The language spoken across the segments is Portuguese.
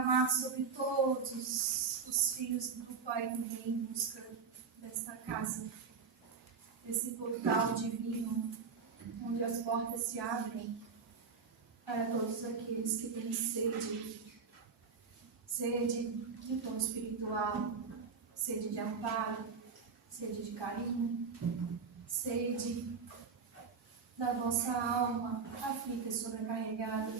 derramar sobre todos os filhos do Pai que vem em busca desta casa, desse portal divino, onde as portas se abrem para todos aqueles que têm sede de dom espiritual, sede de amparo, sede de carinho, sede da vossa alma aflita e sobrecarregada,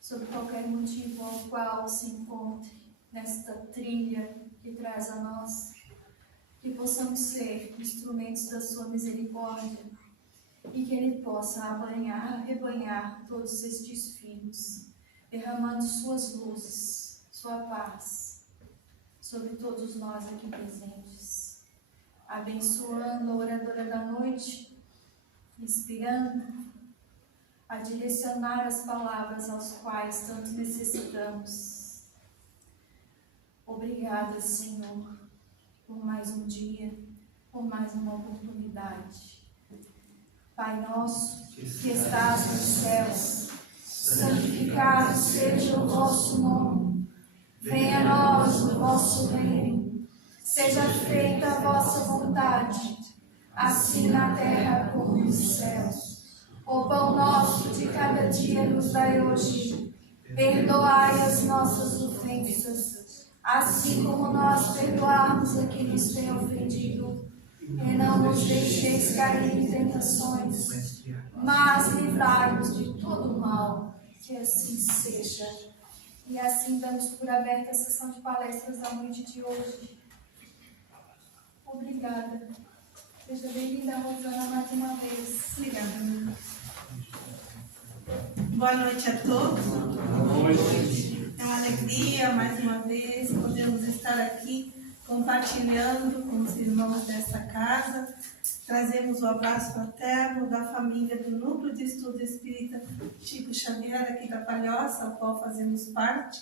sobre qualquer motivo ao qual se encontre nesta trilha que traz a nós, que possamos ser instrumentos da sua misericórdia e que Ele possa arrebanhar todos estes filhos, derramando suas luzes, sua paz sobre todos nós aqui presentes, abençoando a oradora da noite, inspirando a direcionar as palavras aos quais tanto necessitamos. Obrigada, Senhor, por mais um dia, por mais uma oportunidade. Pai nosso, que estás nos céus, santificado seja o vosso nome. Venha a nós o vosso reino. Seja feita a vossa vontade, assim na terra como nos céus. O pão nosso de cada dia nos dai hoje. Perdoai as nossas ofensas, assim como nós perdoamos a quem nos tem ofendido. E não nos deixeis cair em tentações, mas livrai-nos de todo mal, que assim seja. E assim damos por aberta a sessão de palestras da noite de hoje. Obrigada. Seja bem-vinda, Rosana, mais uma vez. Obrigada. Boa noite a todos. Boa noite. É uma alegria, mais uma vez, podermos estar aqui compartilhando com os irmãos dessa casa. Trazemos o abraço fraterno da família do Núcleo de Estudo Espírita Chico Xavier, aqui da Palhoça, ao qual fazemos parte.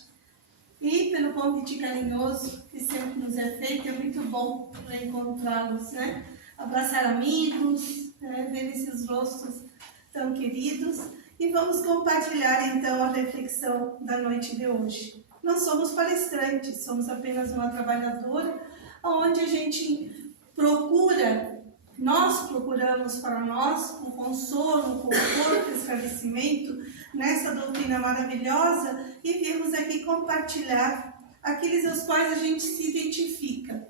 E pelo convite carinhoso que sempre nos é feito, é muito bom reencontrá-los, né? Abraçar amigos, ver esses rostos tão queridos. E vamos compartilhar então a reflexão da noite de hoje. Não somos palestrantes, somos apenas uma trabalhadora, onde a gente nós procuramos para nós um consolo, um conforto, esclarecimento nessa doutrina maravilhosa e viemos aqui compartilhar aqueles aos quais a gente se identifica.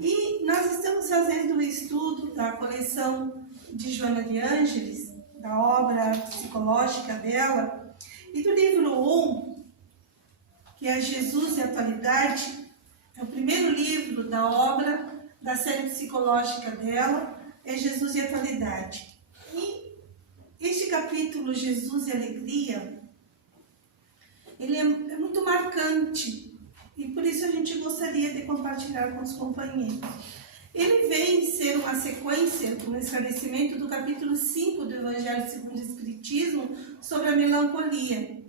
E nós estamos fazendo o estudo da coleção de Joana de Ângeles, da obra psicológica dela, e do livro 1, que é Jesus e a Atualidade, é o primeiro livro da obra da série psicológica dela, é Jesus e a Atualidade. E este capítulo, Jesus e Alegria, ele é muito marcante, e por isso a gente gostaria de compartilhar com os companheiros. Ele vem ser uma sequência, um esclarecimento do capítulo 5 do Evangelho segundo o Espiritismo sobre a melancolia.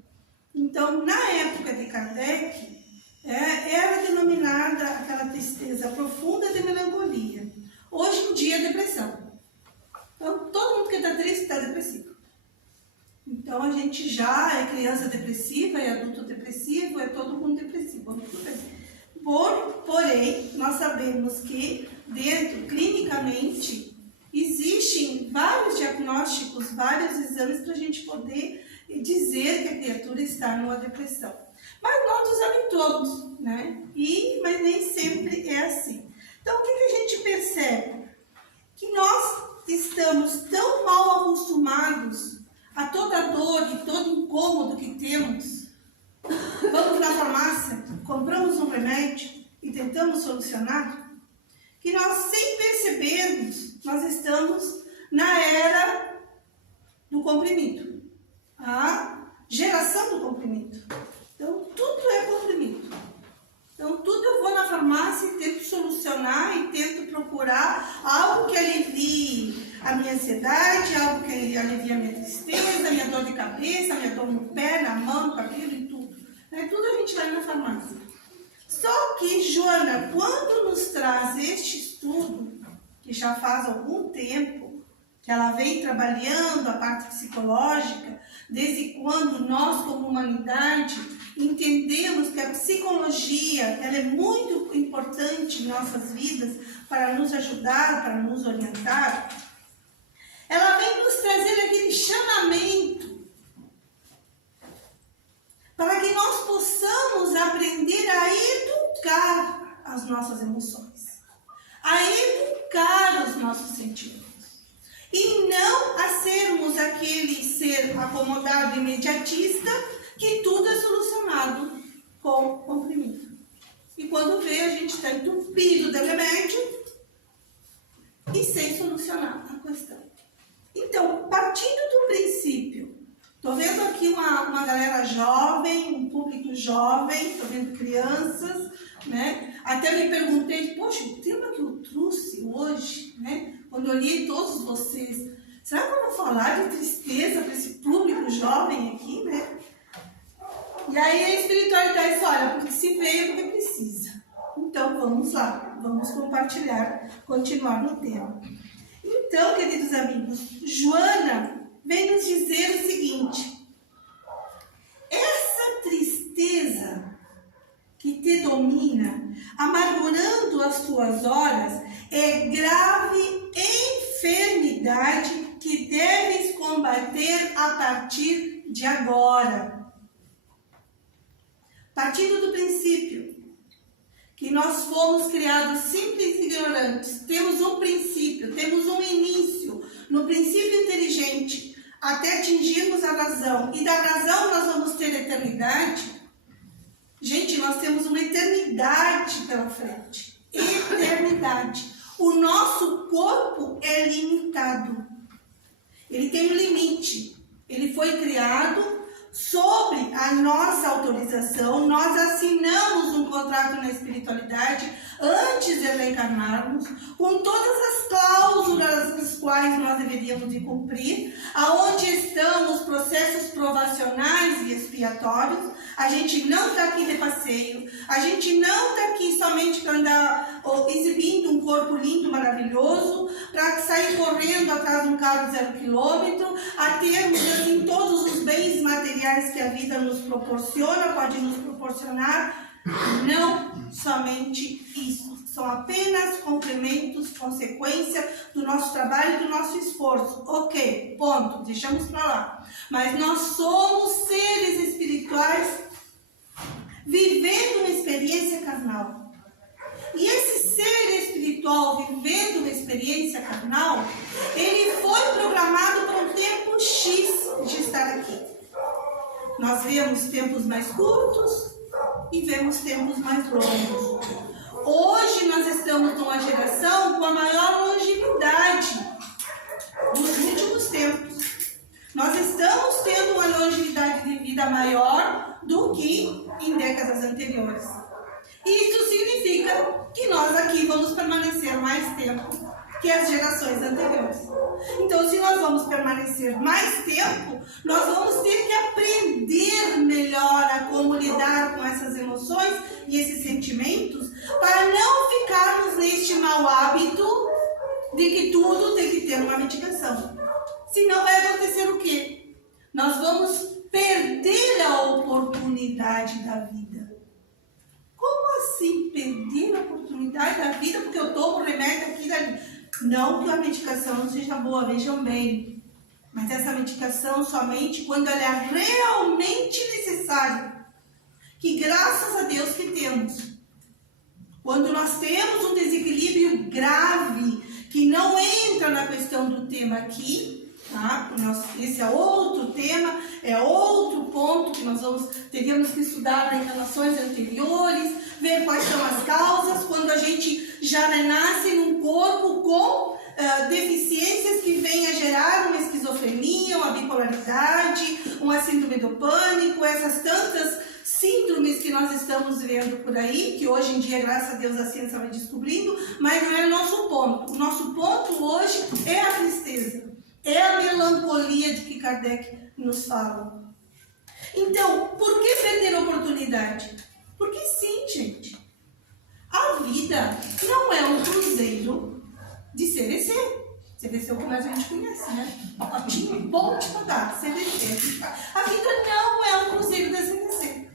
Então, na época de Kardec, era denominada aquela tristeza profunda de melancolia. Hoje em dia é depressão. Então, todo mundo que está triste está depressivo. Então, a gente já é criança depressiva, é adulto depressivo, é todo mundo depressivo. Porém, nós sabemos que dentro, clinicamente, existem vários diagnósticos, vários exames para a gente poder dizer que a criatura está numa depressão. Mas nós usamos em todos, né? Mas nem sempre é assim. Então, o que a gente percebe? Que nós estamos tão mal acostumados a toda dor e todo incômodo que temos. Vamos na farmácia, compramos um remédio e tentamos solucionar, que nós, sem percebermos, nós estamos na era do comprimido, a geração do comprimido. Então, tudo é comprimido. Então, tudo eu vou na farmácia e tento solucionar e tento procurar algo que alivie a minha ansiedade, algo que alivie a minha tristeza, a minha dor de cabeça, a minha dor no pé, na mão, no cabelo e tudo. Tudo a gente vai na farmácia. Só que, Joana, quando nos traz este estudo, que já faz algum tempo, que ela vem trabalhando a parte psicológica, desde quando nós, como humanidade, entendemos que a psicologia ela é muito importante em nossas vidas para nos ajudar, para nos orientar, ela vem nos trazer aquele chamamento para que nós possamos aprender a educar as nossas emoções, a educar os nossos sentimentos. E não a sermos aquele ser acomodado imediatista que tudo é solucionado com comprimido. E quando vê, a gente está entupido de remédio e sem solucionar a questão. Então, partindo do princípio, estou vendo aqui uma galera jovem, um público jovem, estou vendo crianças, né? Até me perguntei, poxa, o tema que eu trouxe hoje, né? Quando eu olhei todos vocês, será que eu vou falar de tristeza para esse público jovem aqui, né? E aí a espiritualidade diz, olha, porque se veio, porque precisa. Então vamos lá, vamos compartilhar, continuar no tema. Então, queridos amigos, Joana vem nos dizer o seguinte: essa tristeza que te domina, amargurando as tuas horas, é grave enfermidade que deves combater a partir de agora. Partindo do princípio que nós fomos criados simples e ignorantes, temos um princípio, temos um início, no princípio inteligente, até atingirmos a razão, e da razão nós vamos ter eternidade. Gente, nós temos uma eternidade pela frente. Eternidade. O nosso corpo é limitado. Ele tem um limite. Ele foi criado sobre a nossa autorização. Nós assinamos um contrato na espiritualidade antes de reencarnarmos, com todas as cláusulas das quais nós deveríamos de cumprir, aonde estão os processos provacionais e expiatórios. A gente não está aqui de passeio, a gente não está aqui somente para andar exibindo um corpo lindo, maravilhoso, para sair correndo atrás de um carro 0 km, a termos assim, todos os bens materiais que a vida nos proporciona, pode nos proporcionar. Não somente isso, são apenas complementos, consequência do nosso trabalho e do nosso esforço. Ok, ponto, deixamos para lá. Mas nós somos seres espirituais vivendo uma experiência carnal. E esse ser espiritual vivendo uma experiência carnal, ele foi programado para um tempo X de estar aqui. Nós vemos tempos mais curtos e vemos tempos mais longos. Hoje nós estamos numa geração com a maior longevidade dos últimos tempos. Nós estamos tendo uma longevidade de vida maior do que em décadas anteriores. Isso significa que nós aqui vamos permanecer mais tempo que as gerações anteriores. Então, se nós vamos permanecer mais tempo, nós vamos ter que aprender melhor a como lidar com essas emoções e esses sentimentos, para não ficarmos neste mau hábito de que tudo tem que ter uma medicação. Senão vai acontecer o quê? Nós vamos perder a oportunidade da vida. Como assim perder a oportunidade da vida porque eu tomo remédio aqui e dali? Não que a medicação não seja boa, vejam bem. Mas essa medicação somente quando ela é realmente necessária. Que graças a Deus que temos. Quando nós temos um desequilíbrio grave, que não entra na questão do tema aqui, tá? Esse é outro tema, é outro ponto que nós teríamos que estudar nas encarnações anteriores, ver quais são as causas, quando a gente já renasce num corpo com deficiências que vêm a gerar uma esquizofrenia, uma bipolaridade, uma síndrome do pânico, essas tantas síndromes que nós estamos vendo por aí, que hoje em dia, graças a Deus, a ciência vai descobrindo, mas não é o nosso ponto. O nosso ponto hoje é a tristeza, é a melancolia de que Kardec nos fala. Então, por que perder a oportunidade? Porque sim, gente, a vida não é um cruzeiro de CVC. CVC é o que mais a gente conhece, né? Pacotinho bom de pagar, CVC. A vida não é um cruzeiro da CVC.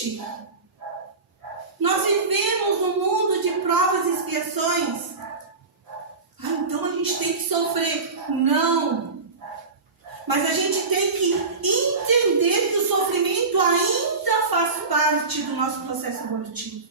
existe. Nós vivemos num mundo de provas e expiações. Então a gente tem que sofrer. Não. Mas a gente tem que entender que o sofrimento ainda faz parte do nosso processo evolutivo.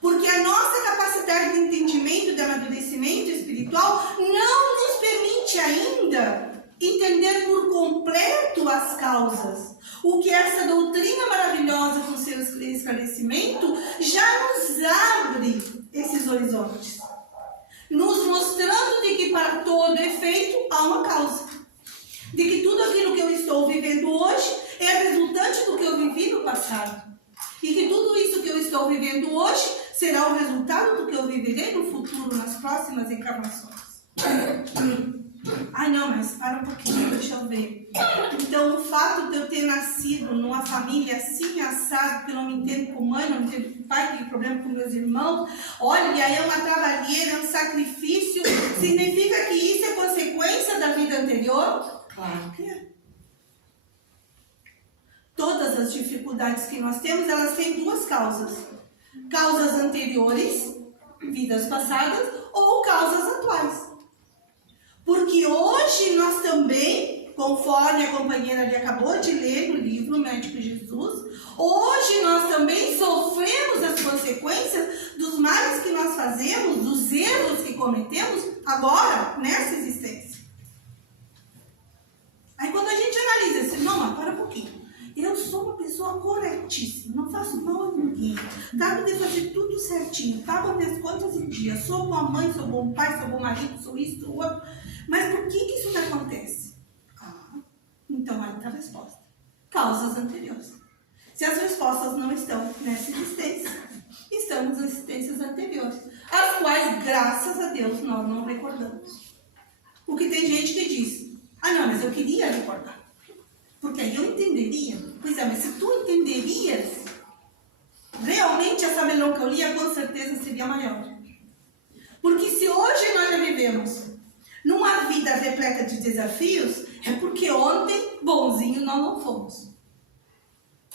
Porque a nossa capacidade de entendimento e de amadurecimento espiritual não nos permite ainda entender por completo as causas. O que essa doutrina maravilhosa com seu esclarecimento já nos abre esses horizontes. Nos mostrando de que para todo efeito há uma causa. De que tudo aquilo que eu estou vivendo hoje é resultante do que eu vivi no passado. E que tudo isso que eu estou vivendo hoje será o resultado do que eu viverei no futuro, nas próximas encarnações. Ai não, mas para um pouquinho, deixa eu ver. Então o fato de eu ter nascido numa família assim, assado, que eu não me entendo com mãe, não me entendo com pai, tenho problema com meus irmãos, olha, e aí é uma trabalheira, é um sacrifício, significa que isso é consequência da vida anterior? Claro que é. Todas as dificuldades que nós temos, elas têm duas causas. Causas anteriores, vidas passadas, ou causas atuais. Porque hoje nós também, conforme a companheira ali acabou de ler no livro Médico Jesus, hoje nós também sofremos as consequências dos males que nós fazemos, dos erros que cometemos agora, nessa existência. Aí quando a gente analisa assim, não, mas para um pouquinho. Eu sou uma pessoa corretíssima, não faço mal a ninguém, trato de fazer tudo certinho, pago minhas contas em dia, sou boa mãe, sou bom pai, sou bom marido, sou isso, sou outro. Mas por que isso não acontece? Então aí está a resposta. Causas anteriores. Se as respostas não estão nessa existência, estão nas existências anteriores, as quais, graças a Deus, nós não recordamos. Porque tem gente que diz, não, mas eu queria recordar. Porque aí eu entenderia. Pois é, mas se tu entenderias, realmente essa melancolia com certeza seria maior. Porque se hoje nós já vivemos numa vida repleta de desafios, é porque ontem, bonzinho, nós não fomos.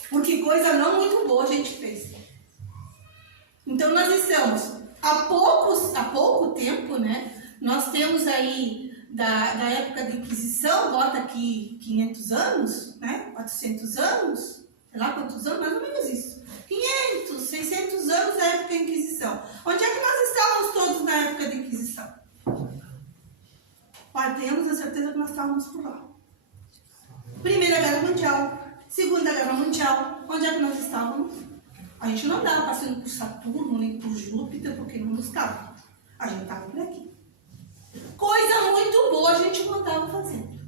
Porque coisa não muito boa a gente fez. Então nós estamos, há pouco tempo, né? Nós temos aí da época da Inquisição, bota aqui 500 anos, né? 400 anos, sei lá quantos anos, mais ou menos isso. 500, 600 anos da época da Inquisição. Onde é que nós estávamos todos na época da Inquisição? Temos a certeza que nós estávamos por lá. Primeira Guerra Mundial, Segunda Guerra Mundial, onde é que nós estávamos? A gente não andava passando por Saturno, nem por Júpiter, porque não estava. A gente estava por aqui. Coisa muito boa a gente não estava fazendo.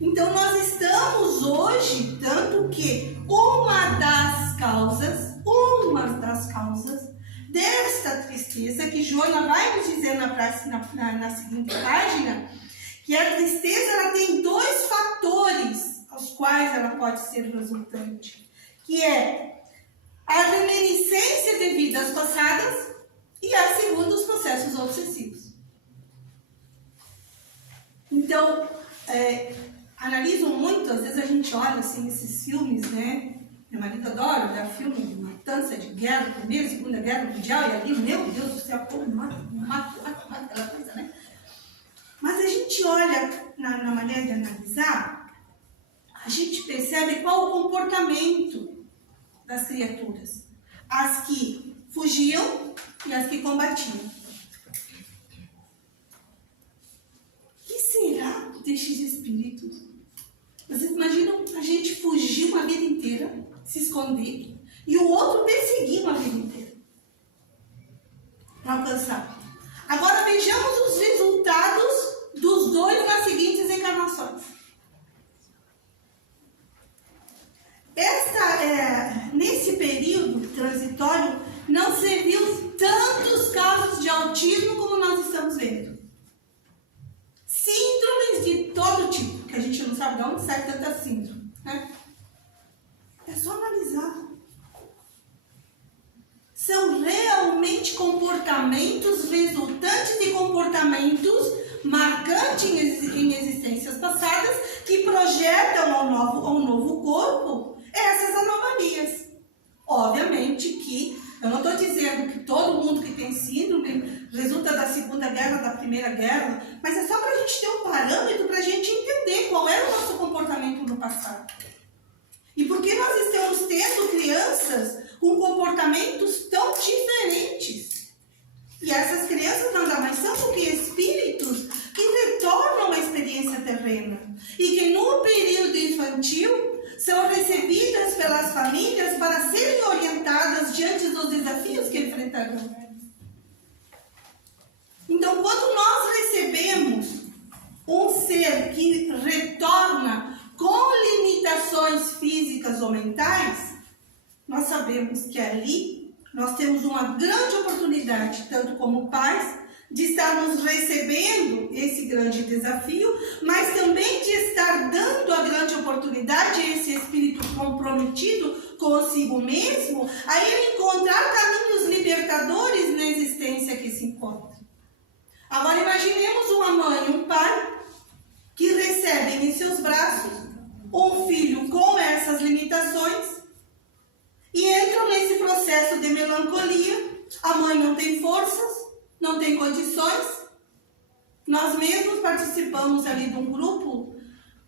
Então nós estamos hoje, tanto que uma das causas desta tristeza, que Joana vai nos dizer na seguinte página, que a tristeza ela tem dois fatores aos quais ela pode ser resultante, que é a reminiscência de vidas passadas e a segunda, os processos obsessivos. Então, analiso muito, às vezes a gente olha assim esses filmes, né? Meu marido adora olhar filme de matança, de guerra, Primeira e Segunda Guerra Mundial, e ali, meu Deus do céu, como mata, aquela coisa, né? Mas a gente olha na maneira de analisar, a gente percebe qual o comportamento das criaturas. As que fugiam e as que combatiam. O que será destes espíritos? Vocês imaginam a gente fugir uma vida inteira, se esconder, e o outro perseguir uma vida inteira para alcançar. Agora vejamos os resultados dos dois nas seguintes encarnações. Nesse período transitório, não se viu tantos casos de autismo como nós estamos vendo. Síndromes de todo tipo, que a gente não sabe de onde sai tanta síndrome, né? É só analisar. São realmente comportamentos resultantes de comportamentos marcantes em existências passadas que projetam ao novo corpo essas anomalias. Segunda Guerra, da Primeira Guerra, mas é só para a gente ter um parâmetro, para a gente entender qual era o nosso comportamento no passado. E por que nós estamos tendo crianças com comportamentos tão diferentes? E essas crianças nada mais são do que espíritos que retornam à experiência terrena. E que no período infantil são recebidas pelas famílias para serem orientadas diante dos desafios que enfrentarão. Então, quando nós recebemos um ser que retorna com limitações físicas ou mentais, nós sabemos que ali nós temos uma grande oportunidade, tanto como pais, de estarmos recebendo esse grande desafio, mas também de estar dando a grande oportunidade a esse espírito comprometido consigo mesmo, a ele encontrar caminhos libertadores na existência que se encontra. Agora imaginemos uma mãe e um pai que recebem em seus braços um filho com essas limitações e entram nesse processo de melancolia. A mãe não tem forças, não tem condições. Nós mesmos participamos ali de um grupo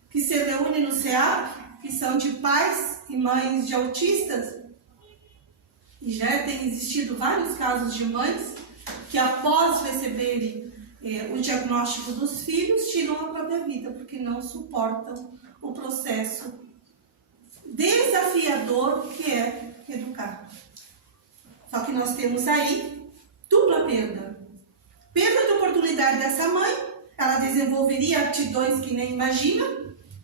que se reúne no CEAP, que são de pais e mães de autistas. E já tem existido vários casos de mães que após receberem o diagnóstico dos filhos, tiram a própria vida, porque não suportam o processo desafiador que é educar. Só que nós temos aí dupla perda. Perda de oportunidade dessa mãe, ela desenvolveria aptidões que nem imagina,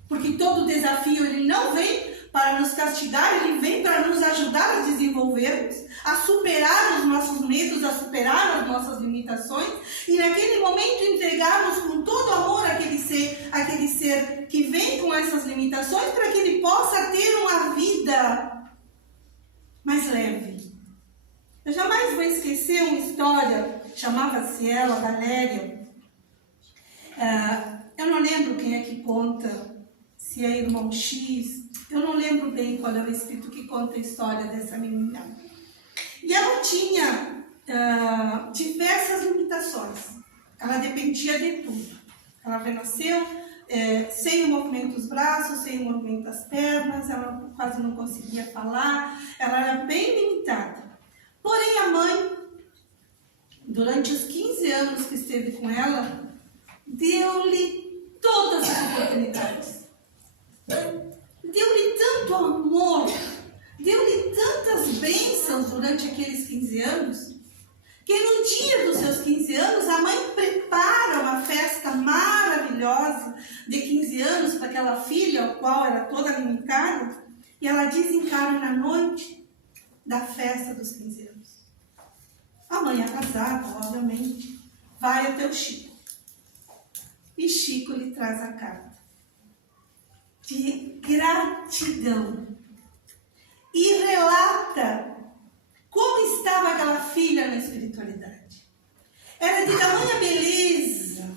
porque todo desafio ele não vem para nos castigar, ele vem para nos ajudar a desenvolvermos, a superar os nossos medos, a superar as nossas limitações e naquele momento entregarmos com todo amor aquele ser que vem com essas limitações para que ele possa ter uma vida mais leve. Eu jamais vou esquecer uma história, chamava-se ela, Valéria. Eu não lembro quem é que conta, se é irmão X, eu não lembro bem qual é o espírito que conta a história dessa menina. E ela tinha diversas limitações. Ela dependia de tudo. Ela renasceu sem o movimento dos braços, sem o movimento das pernas, ela quase não conseguia falar, ela era bem limitada. Porém, a mãe, durante os 15 anos que esteve com ela, deu-lhe todas as oportunidades. Deu-lhe tanto amor, deu-lhe tantas bênçãos durante aqueles 15 anos, que no dia dos seus 15 anos, a mãe prepara uma festa maravilhosa de 15 anos para aquela filha, a qual era toda limitada, e ela desencarna na noite da festa dos 15 anos. A mãe é casada, obviamente, vai até o Chico. E Chico lhe traz a carta de gratidão e relata como estava aquela filha na espiritualidade. Era de tamanha beleza,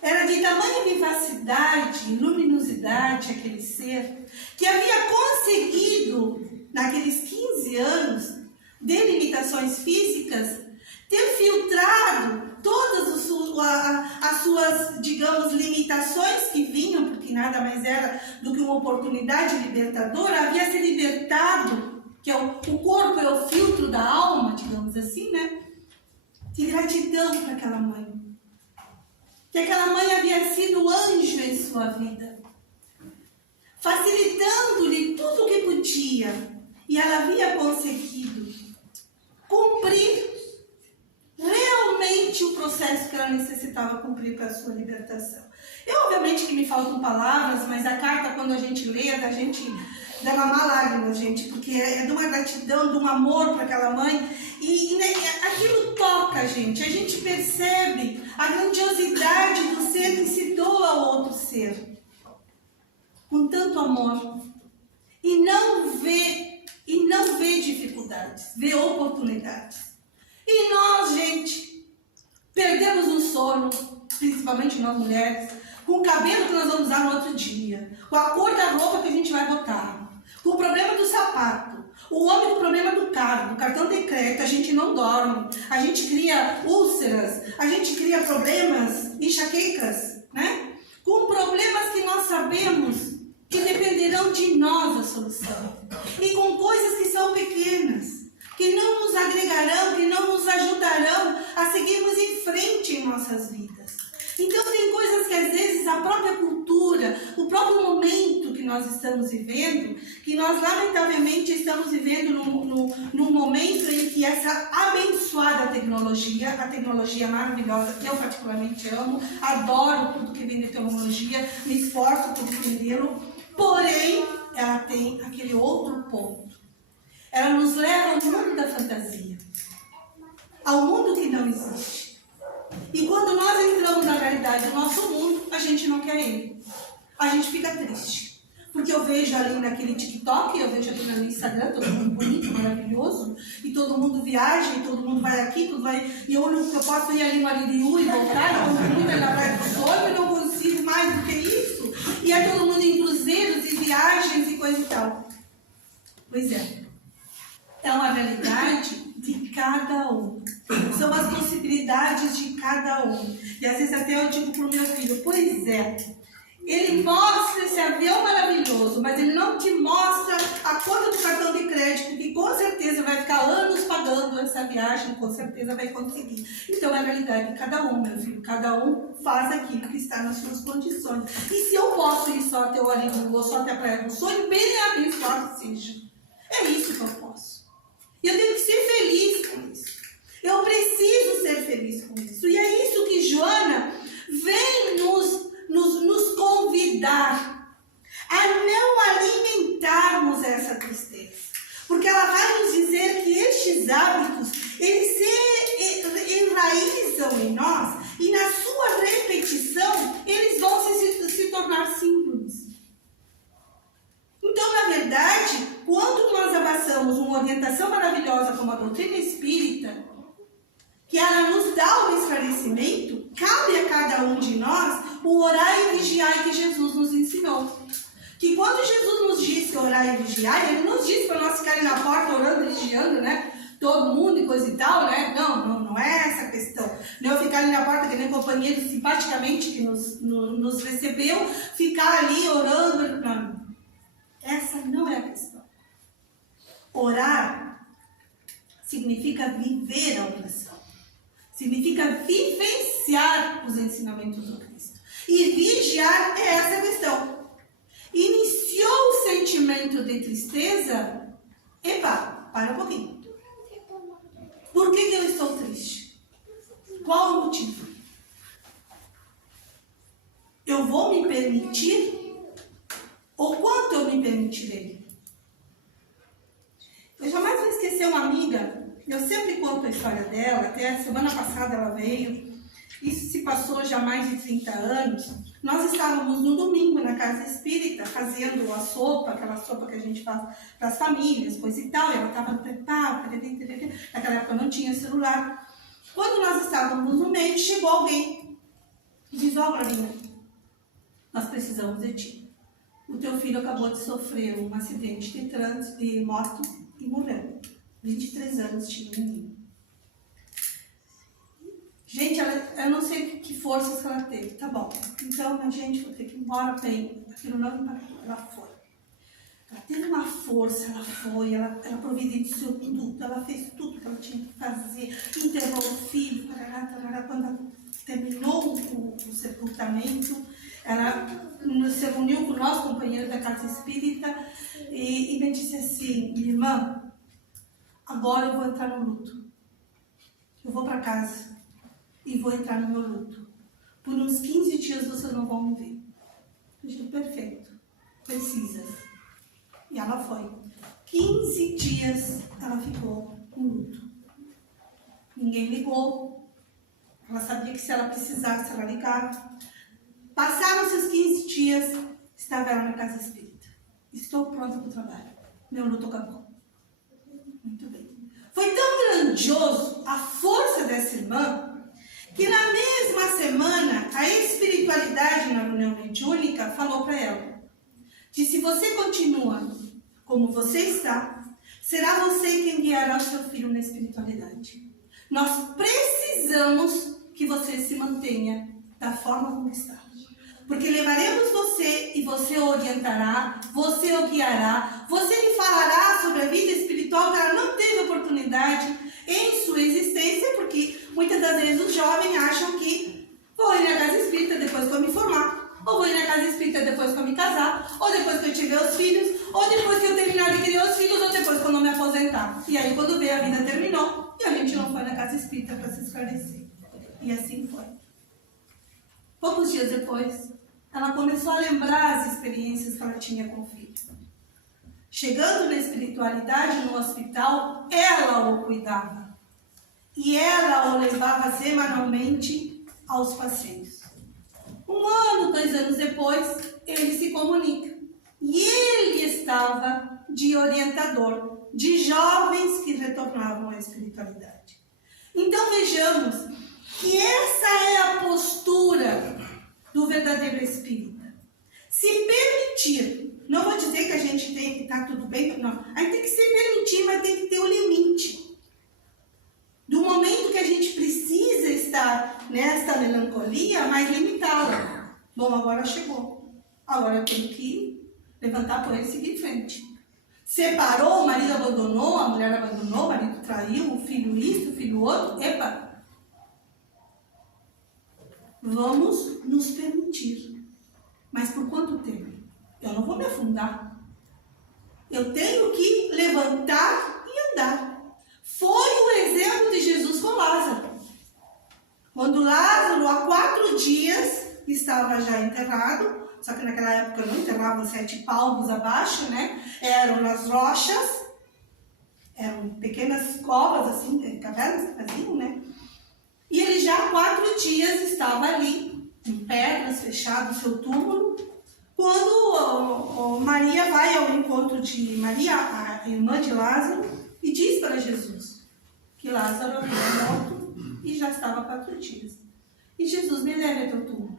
era de tamanha vivacidade, luminosidade aquele ser, que havia conseguido, naqueles 15 anos de limitações físicas, ter filtrado todas as suas, digamos, limitações que vinham, porque nada mais era do que uma oportunidade libertadora, havia se libertado, que é o corpo é o filtro da alma, digamos assim, né? De gratidão para aquela mãe. Que aquela mãe havia sido anjo em sua vida, facilitando-lhe tudo o que podia, e ela havia conseguido cumprir realmente o processo que ela necessitava cumprir para a sua libertação. Obviamente que me faltam palavras, mas a carta, quando a gente lê, a gente derramar lágrimas, gente, porque é de uma gratidão, de um amor para aquela mãe, e aquilo toca a gente percebe a grandiosidade do ser que se doa ao outro ser, com tanto amor, e não vê dificuldades, vê oportunidades. E nós, gente, perdemos o sono, principalmente nós mulheres, com o cabelo que nós vamos usar no outro dia, com a cor da roupa que a gente vai botar, com com o problema do sapato, o homem com o problema do cartão de crédito, a gente não dorme, a gente cria úlceras, a gente cria problemas, enxaquecas, né? Com problemas que nós sabemos que dependerão de nós a solução. E com coisas que são pequenas, que não nos agregarão, que não nos ajudarão a seguirmos em frente em nossas vidas. Então tem coisas que às vezes a própria cultura, o próprio momento que nós estamos vivendo, que nós lamentavelmente estamos vivendo num momento em que essa abençoada tecnologia, a tecnologia maravilhosa que eu particularmente amo, adoro tudo que vem de tecnologia, me esforço por entendê-lo, porém ela tem aquele outro ponto. Ela nos leva ao mundo da fantasia, ao mundo que não existe. E quando nós entramos na realidade do nosso mundo, a gente não quer ele. A gente fica triste. Porque eu vejo ali naquele TikTok, eu vejo ali no Instagram, todo mundo bonito, maravilhoso, e todo mundo viaja, e todo mundo vai aqui, tudo vai... E eu posso ir ali no Aririú e voltar, todo mundo na praia do sonho, eu não consigo mais do que isso. E é todo mundo em cruzeiros e viagens e coisa e tal. Pois é. É uma realidade de cada um. São as possibilidades de cada um. E às vezes até eu digo para o meu filho, pois é, ele mostra esse avião maravilhoso, mas ele não te mostra a conta do cartão de crédito, que com certeza vai ficar anos pagando essa viagem, com certeza vai conseguir. Então é a realidade de cada um, meu filho. Cada um faz aquilo que está nas suas condições. E se eu posso ir só até o Aririú ou só até a Praia do Sonho, bem abençoado seja. É isso que eu posso. E eu tenho que ser feliz com isso. Eu preciso ser feliz com isso. E é isso que Joana vem nos convidar a não alimentarmos essa tristeza. Porque ela vai nos dizer que estes hábitos, eles se enraizam em nós e na sua repetição, eles vão se tornar símbolos. Então, na verdade, quando nós abraçamos uma orientação maravilhosa como a doutrina espírita, que ela nos dá o esclarecimento, cabe a cada um de nós o orar e vigiar que Jesus nos ensinou. Que quando Jesus nos disse orar e vigiar, ele nos disse para nós ficarem na porta orando e vigiando, né? Todo mundo e coisa e tal, né? Não é essa a questão. Não eu ficar ali na porta, que nem companheiro simpaticamente que nos recebeu, ficar ali orando. Não. Essa não é a questão. Orar significa viver a oração. Significa vivenciar os ensinamentos do Cristo. E vigiar é essa a questão. Iniciou o sentimento de tristeza? Epa, para um pouquinho. Por que eu estou triste? Qual o motivo? Eu vou me permitir? Ou quanto eu me permitirei? Eu jamais vou esquecer uma amiga, eu sempre conto a história dela, até a semana passada ela veio, isso se passou já há mais de 30 anos. Nós estávamos no domingo na casa espírita, fazendo a sopa, aquela sopa que a gente faz para as famílias, coisa e tal, e ela estava preparada, naquela época não tinha celular. Quando nós estávamos no meio, chegou alguém e diz, ó, Glorinha, nós precisamos de ti. O teu filho acabou de sofrer um acidente de trânsito, de moto, e morreu. 23 anos tinha o menino. Gente, eu não sei que forças que ela teve. Tá bom, então a gente vai ter que ir embora bem. Aquilo não impactou, ela foi. Ela teve uma força, ela foi, ela providenciou tudo, ela fez tudo que ela tinha que fazer, enterrou o filho, tarará. Quando ela terminou o sepultamento, ela se reuniu com o nosso companheiro da casa espírita e me disse assim, minha irmã, agora eu vou entrar no luto. Eu vou para casa e vou entrar no meu luto. Por uns 15 dias vocês não vão me ver. Eu disse, perfeito, precisa. E ela foi. 15 dias ela ficou com luto. Ninguém ligou. Ela sabia que se ela precisasse, ela ligava. Passaram-se os 15 dias, estava ela na casa espírita. Estou pronta para o trabalho. Meu luto acabou. Muito bem. Foi tão grandioso a força dessa irmã, que na mesma semana, a espiritualidade na reunião mediúnica falou para ela, que se você continua com como você está, será você quem guiará o seu filho na espiritualidade. Nós precisamos que você se mantenha da forma como está. Porque levaremos você e você o orientará, você o guiará, você lhe falará sobre a vida espiritual que ela não teve oportunidade em sua existência, porque muitas das vezes os jovens acham que vou ir na casa espírita depois que eu me formar, ou vou ir na casa espírita depois que eu me casar, ou depois que eu tiver os filhos, ou depois que eu terminar de criar os filhos, ou depois que eu não me aposentar. E aí quando vê, a vida terminou e a gente não foi na casa espírita para se esclarecer. E assim foi. Poucos dias depois, ela começou a lembrar as experiências que ela tinha com o filho. Chegando na espiritualidade, no hospital, ela o cuidava. E ela o levava semanalmente aos passeios. 1 ano, 2 anos depois, ele se comunica. E ele estava de orientador de jovens que retornavam à espiritualidade. Então vejamos que essa é a postura do verdadeiro espírita. Se permitir, não vou dizer que a gente tem que estar tudo bem, não. A gente tem que se permitir, mas tem que ter o limite. Do momento que a gente precisa estar nesta melancolia, mais limitá-la. Bom, agora chegou. Agora eu tenho que levantar por ele e seguir em frente. Separou, o marido abandonou, a mulher abandonou, o marido traiu, o filho isso, o filho outro. Epa! Vamos nos permitir. Mas por quanto tempo? Eu não vou me afundar. Eu tenho que levantar e andar. Foi o exemplo de Jesus com Lázaro. Quando Lázaro, há 4 dias, estava já enterrado, só que naquela época não enterravam 7 palmos abaixo, né? Eram nas rochas, eram pequenas covas, assim, cavernas que faziam, né? E ele já há 4 dias estava ali, em pedras, fechado o seu túmulo, quando Maria vai ao encontro de Maria, a irmã de Lázaro, e diz para Jesus que Lázaro havia morto e já estava há 4 dias. E Jesus me leva até o túmulo.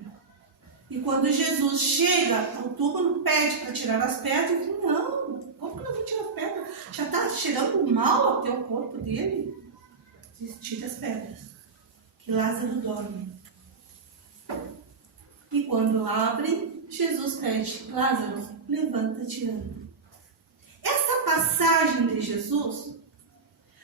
E quando Jesus chega ao túmulo, pede para tirar as pedras, e não, como que não vou tirar as pedras? Já está cheirando mal até o corpo dele. Diz, tira as pedras, que Lázaro dorme. E quando abrem, Jesus pede, Lázaro, levanta-te e anda. Essa passagem de Jesus,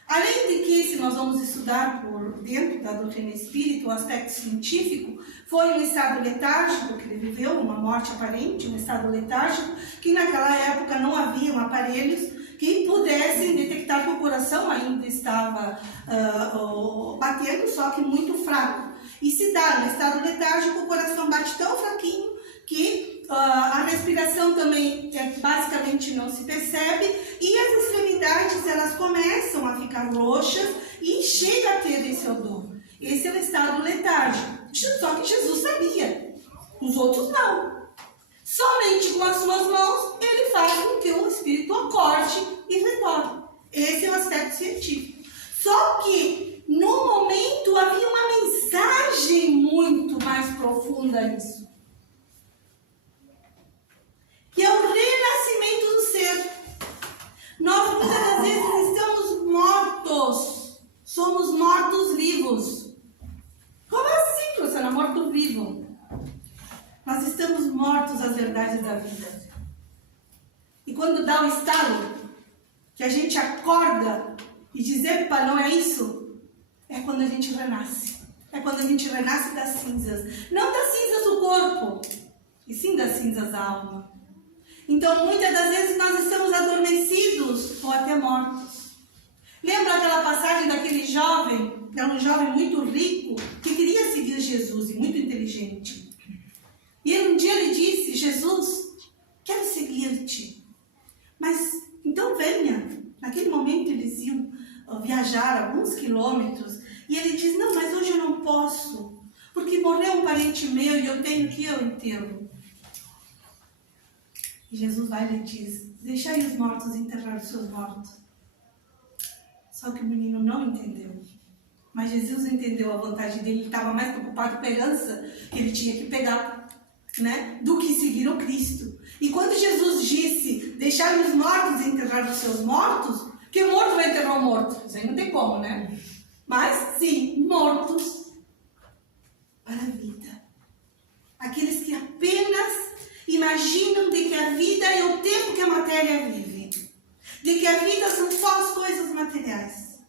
além de que, se nós vamos estudar por dentro da doutrina espírita, o aspecto científico, foi um estado letárgico que ele viveu, uma morte aparente, um estado letárgico, que naquela época não haviam aparelhos que pudessem detectar que o coração ainda estava batendo, só que muito fraco. E se dá no estado letárgico, o coração bate tão fraquinho que a respiração também basicamente não se percebe e as extremidades elas começam a ficar roxas e chega a ter esse odor. Esse é o estado letárgico. Só que Jesus sabia, os outros não. Somente com as suas mãos ele faz com que o espírito acorde e retorne. Esse é o aspecto científico. Só que no momento havia uma mensagem muito mais profunda nisso. Que é o renascimento do ser. Nós muitas das vezes estamos mortos. Somos mortos-vivos. Como assim, você não é morto-vivo? Nós estamos mortos às verdades da vida. E quando dá o estalo, que a gente acorda e diz, epa, não é isso? É quando a gente renasce. É quando a gente renasce das cinzas. Não das cinzas do corpo, e sim das cinzas da alma. Então, muitas das vezes nós estamos adormecidos ou até mortos. Lembra aquela passagem daquele jovem, que era um jovem muito rico, que queria seguir Jesus e muito inteligente. E um dia ele disse, Jesus, quero seguir-te. Mas, então venha. Naquele momento eles iam viajar alguns quilômetros. E ele diz, não, mas hoje eu não posso. Porque morreu um parente meu e eu tenho que ir ao enterro. E Jesus vai e lhe diz, deixai os mortos enterrar os seus mortos. Só que o menino não entendeu. Mas Jesus entendeu a vontade dele, ele estava mais preocupado com a herança que ele tinha que pegar. né, do que seguir o Cristo. E quando Jesus disse, deixar os mortos enterrar os seus mortos, que morto vai enterrar o morto? Isso aí não tem como, né? Mas, sim, mortos para a vida. Aqueles que apenas imaginam de que a vida é o tempo que a matéria vive. De que a vida são só as coisas materiais.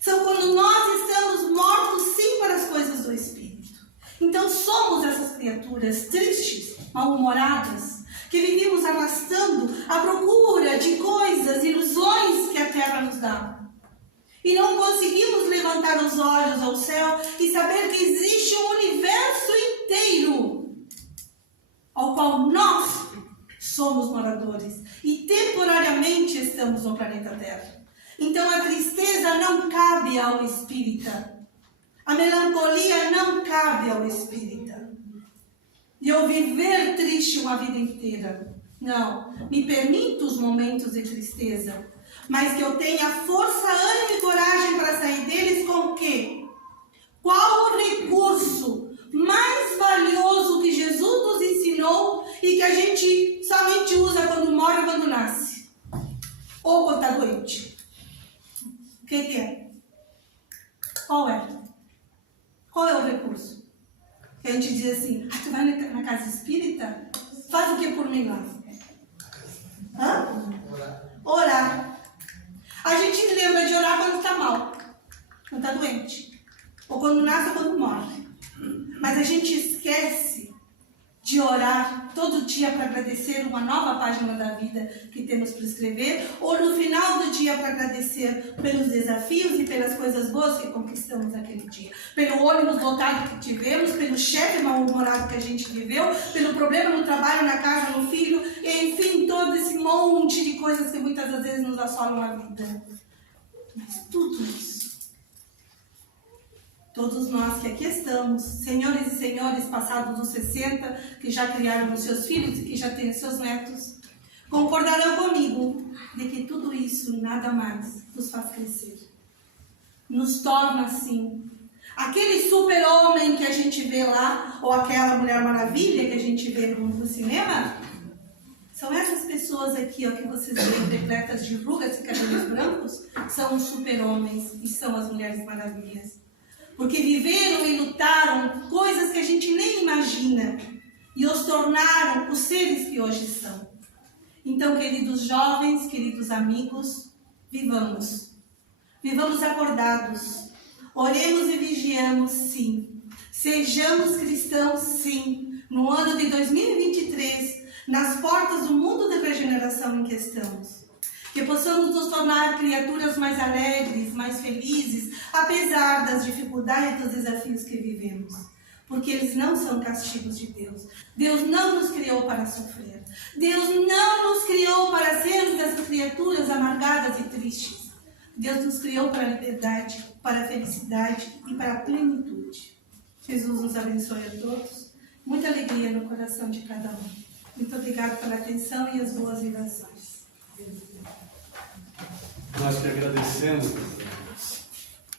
São quando nós estamos mortos, sim, para as coisas do Espírito. Então somos essas criaturas tristes, mal-humoradas, que vivemos arrastando à procura de coisas, ilusões que a terra nos dá. E não conseguimos levantar os olhos ao céu e saber que existe um universo inteiro ao qual nós somos moradores e temporariamente estamos no planeta Terra. Então a tristeza não cabe ao espírita. A melancolia não cabe ao espírita. E eu viver triste uma vida inteira. Não, me permito os momentos de tristeza, mas que eu tenha força, ânimo e coragem para sair deles com o quê? Qual o recurso mais valioso que Jesus nos ensinou e que a gente somente usa quando morre ou quando nasce? Ou quando está doente? O que é? Qual é? Qual é o recurso? Que a gente diz assim, tu vai na casa espírita? Faz o que por mim lá? Orar. A gente lembra de orar quando está mal, quando está doente, ou quando nasce ou quando morre. Mas a gente esquece de orar todo dia para agradecer uma nova página da vida que temos para escrever, ou no final do dia para agradecer pelos desafios e pelas coisas boas que conquistamos naquele dia. Pelo ônibus lotado que tivemos, pelo chefe mal-humorado que a gente viveu, pelo problema no trabalho, na casa, no filho, enfim, todo esse monte de coisas que muitas das vezes nos assolam a vida. Mas tudo isso, todos nós que aqui estamos, senhores e senhores passados dos 60, que já criaram os seus filhos e que já têm os seus netos, concordarão comigo de que tudo isso e nada mais nos faz crescer. Nos torna, assim, aquele super-homem que a gente vê lá, ou aquela Mulher Maravilha que a gente vê no cinema, são essas pessoas aqui, ó, que vocês veem repletas de rugas e cabelos brancos, são os super-homens e são as Mulheres Maravilhas. Porque viveram e lutaram coisas que a gente nem imagina e os tornaram os seres que hoje são. Então, queridos jovens, queridos amigos, vivamos. Vivamos acordados. Oremos e vigiamos, sim. Sejamos cristãos, sim. No ano de 2023, nas portas do mundo de regeneração em que estamos. Que possamos nos tornar criaturas mais alegres, mais felizes, apesar das dificuldades e dos desafios que vivemos. Porque eles não são castigos de Deus. Deus não nos criou para sofrer. Deus não nos criou para sermos essas criaturas amargadas e tristes. Deus nos criou para a liberdade, para a felicidade e para a plenitude. Jesus nos abençoe a todos. Muita alegria no coração de cada um. Muito obrigado pela atenção e as boas vibrações. Nós que agradecemos.